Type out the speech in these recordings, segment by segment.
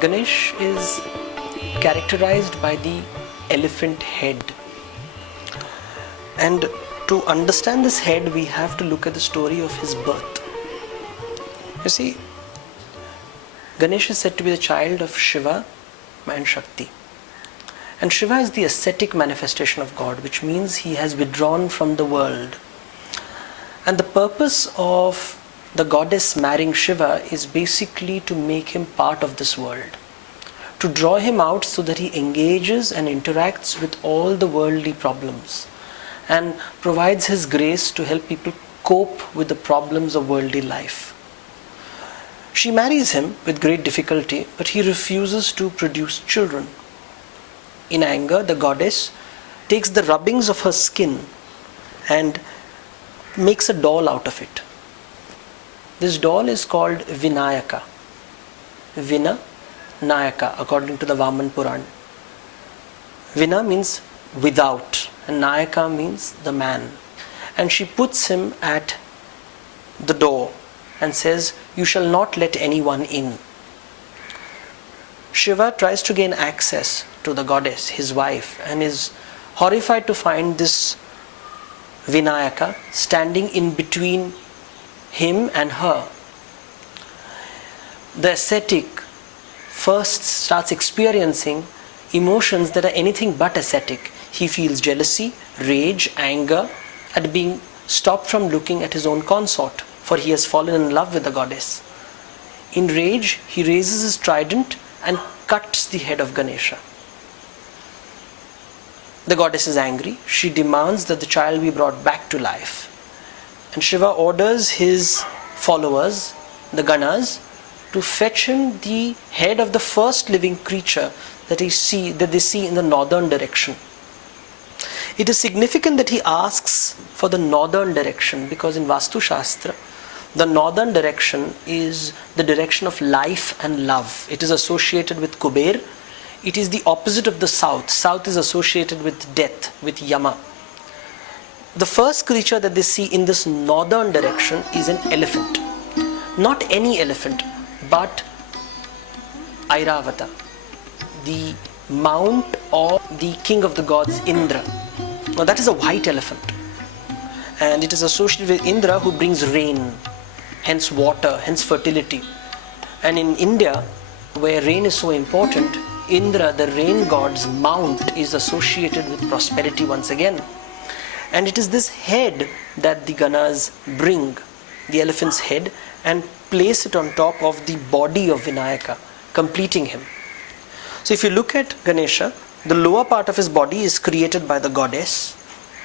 Ganesh is characterized by the elephant head. And to understand this head, we have to look at the story of his birth. You see, Ganesh is said to be the child of Shiva and Shakti. And Shiva is the ascetic manifestation of God, which means he has withdrawn from the world. And the purpose of the goddess marrying Shiva is basically to make him part of this world, to draw him out so that he engages and interacts with all the worldly problems and provides his grace to help people cope with the problems of worldly life. She marries him with great difficulty, but he refuses to produce children. In anger, the goddess takes the rubbings of her skin and makes a doll out of it. This doll is called Vinayaka. Nayaka, according to the Vaman Puran. Vina means without, and Nayaka means the man. And she puts him at the door and says, "You shall not let anyone in." Shiva tries to gain access to the goddess, his wife, and is horrified to find this Vinayaka standing in between him and her. The ascetic first starts experiencing emotions that are anything but ascetic. He feels jealousy, rage, anger at being stopped from looking at his own consort, for he has fallen in love with the goddess. In rage, he raises his trident and cuts the head of Ganesha. The goddess is angry. She demands that the child be brought back to life. And Shiva orders his followers, the Ganas, to fetch him the head of the first living creature that they see in the northern direction. It is significant that he asks for the northern direction because in Vastu Shastra, the northern direction is the direction of life and love. It is associated with Kuber. It is the opposite of the south. South is associated with death, with Yama. The first creature that they see in this northern direction is an elephant. Not any elephant, but Airavata, the mount of the king of the gods, Indra. Now that is a white elephant. And it is associated with Indra, who brings rain, hence water, hence fertility. And in India, where rain is so important, Indra, the rain god's mount, is associated with prosperity once again. And it is this head that the Ganas bring, the elephant's head, and place it on top of the body of Vinayaka, completing him. So if you look at Ganesha, the lower part of his body is created by the goddess,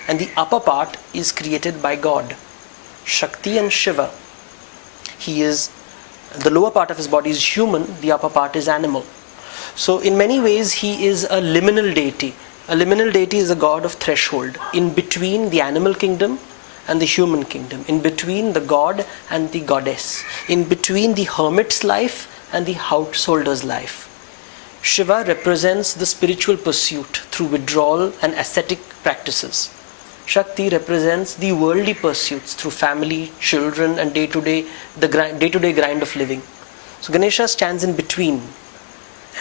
and the upper part is created by God, Shakti and Shiva. The lower part of his body is human, the upper part is animal. So in many ways he is a liminal deity. A liminal deity is a god of threshold, in between the animal kingdom and the human kingdom, in between the god and the goddess, in between the hermit's life and the householder's life. Shiva represents the spiritual pursuit through withdrawal and ascetic practices. Shakti represents the worldly pursuits through family, children, and day-to-day grind of living. So Ganesha stands in between,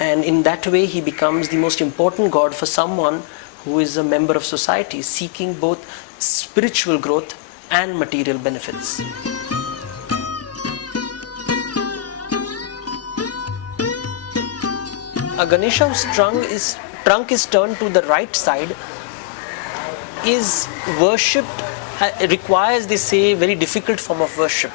and in that way he becomes the most important god for someone who is a member of society seeking both spiritual growth and material benefits. A Ganesha whose trunk is turned to the right side is worshipped, requires, they say, a very difficult form of worship.